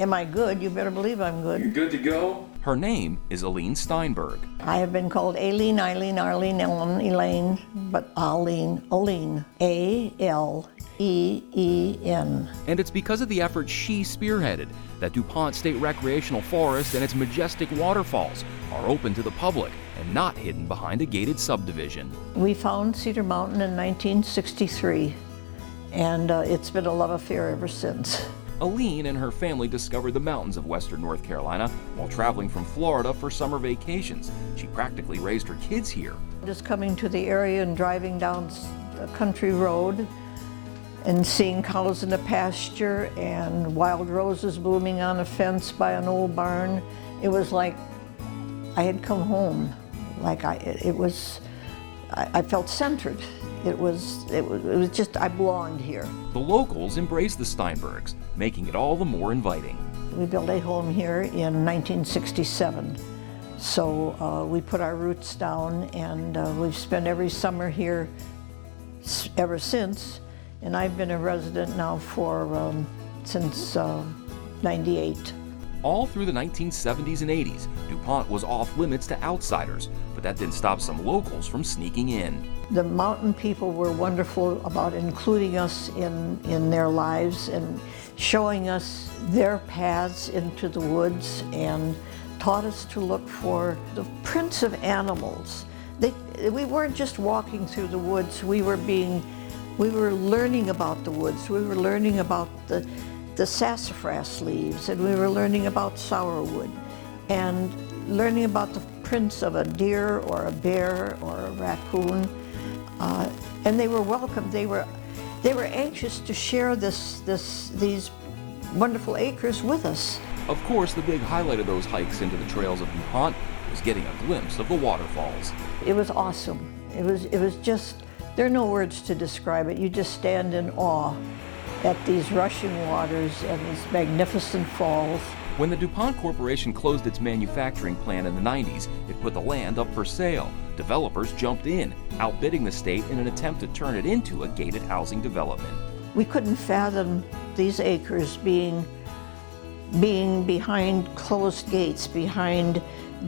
Am I good? You better believe I'm good. You're good to go? Her name is Aline Steinberg. I have been called Aileen, Eileen, Arlene, Ellen, Elaine, but Aline, A-L-E-E-N. And it's because of the effort she spearheaded that Dupont State Recreational Forest and its majestic waterfalls are open to the public and not hidden behind a gated subdivision. We found Cedar Mountain in 1963, and it's been a love affair ever since. Aline and her family discovered the mountains of western North Carolina while traveling from Florida for summer vacations. She practically raised her kids here. Just coming to the area and driving down a country road and seeing cows in the pasture and wild roses blooming on a fence by an old barn, it was like I had come home. Like I felt centered. It was just, I belonged here. The locals embraced the Steinbergs, making it all the more inviting. We built a home here in 1967. So we put our roots down, and we've spent every summer here ever since. And I've been a resident now for since '98. All through the 1970s and 80s, Dupont was off limits to outsiders, but that didn't stop some locals from sneaking in. The mountain people were wonderful about including us in their lives and showing us their paths into the woods and taught us to look for the prints of animals. We weren't just walking through the woods, we were learning about the woods. We were learning about the sassafras leaves, and we were learning about sourwood, and learning about the prints of a deer or a bear or a raccoon. And they were welcome. They were anxious to share these wonderful acres with us. Of course, the big highlight of those hikes into the trails of Dupont was getting a glimpse of the waterfalls. It was awesome. It was just, there are no words to describe it. You just stand in awe at these rushing waters and these magnificent falls. When the DuPont Corporation closed its manufacturing plant in the 90s, it put the land up for sale. Developers jumped in, outbidding the state in an attempt to turn it into a gated housing development. We couldn't fathom these acres being behind closed gates, behind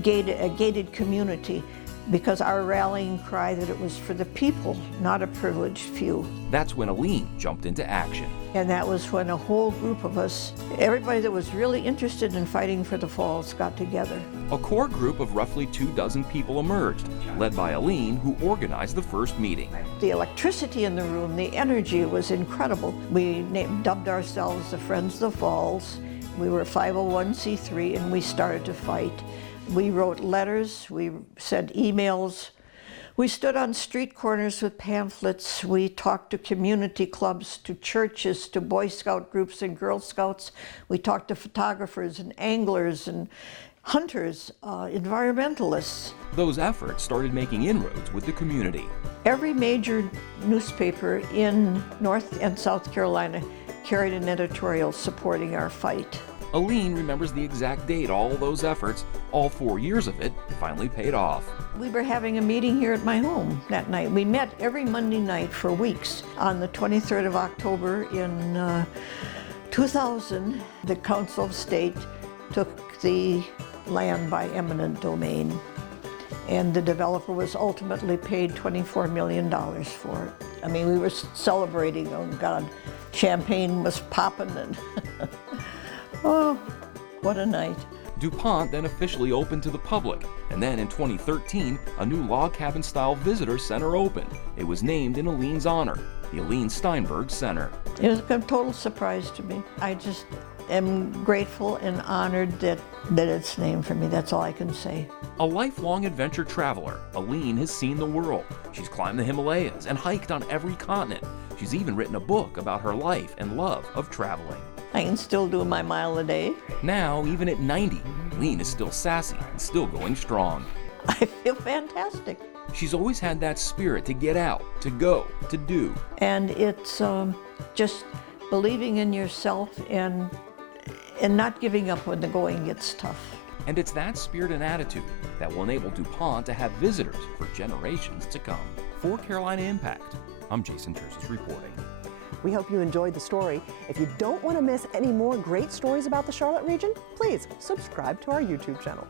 a gated community, because our rallying cry that it was for the people, not a privileged few. That's when Aline jumped into action. And that was when a whole group of us, everybody that was really interested in fighting for the falls, got together. A core group of roughly 24 people emerged, led by Aline, who organized the first meeting. The electricity in the room, the energy was incredible. We dubbed ourselves the Friends of the Falls. We were 501c3, and we started to fight. We wrote letters, we sent emails, we stood on street corners with pamphlets, we talked to community clubs, to churches, to Boy Scout groups and Girl Scouts. We talked to photographers and anglers and hunters, environmentalists. Those efforts started making inroads with the community. Every major newspaper in North and South Carolina carried an editorial supporting our fight. Aline remembers the exact date all those efforts, all 4 years of it, finally paid off. We were having a meeting here at my home that night. We met every Monday night for weeks. On the 23rd of October in 2000, the Council of State took the land by eminent domain, and the developer was ultimately paid $24 million for it. I mean, we were celebrating, oh God, champagne was popping and oh, what a night. DuPont then officially opened to the public, and then in 2013, a new log cabin-style visitor center opened. It was named in Aline's honor, the Aline Steinberg Center. It was a total surprise to me. I just am grateful and honored that it's named for me. That's all I can say. A lifelong adventure traveler, Aline has seen the world. She's climbed the Himalayas and hiked on every continent. She's even written a book about her life and love of traveling. I can still do my mile a day. Now, even at 90, Aline is still sassy and still going strong. I feel fantastic. She's always had that spirit to get out, to go, to do. And it's just believing in yourself and not giving up when the going gets tough. And it's that spirit and attitude that will enable DuPont to have visitors for generations to come. For Carolina Impact, I'm Jason Terses reporting. We hope you enjoyed the story. If you don't want to miss any more great stories about the Charlotte region, please subscribe to our YouTube channel.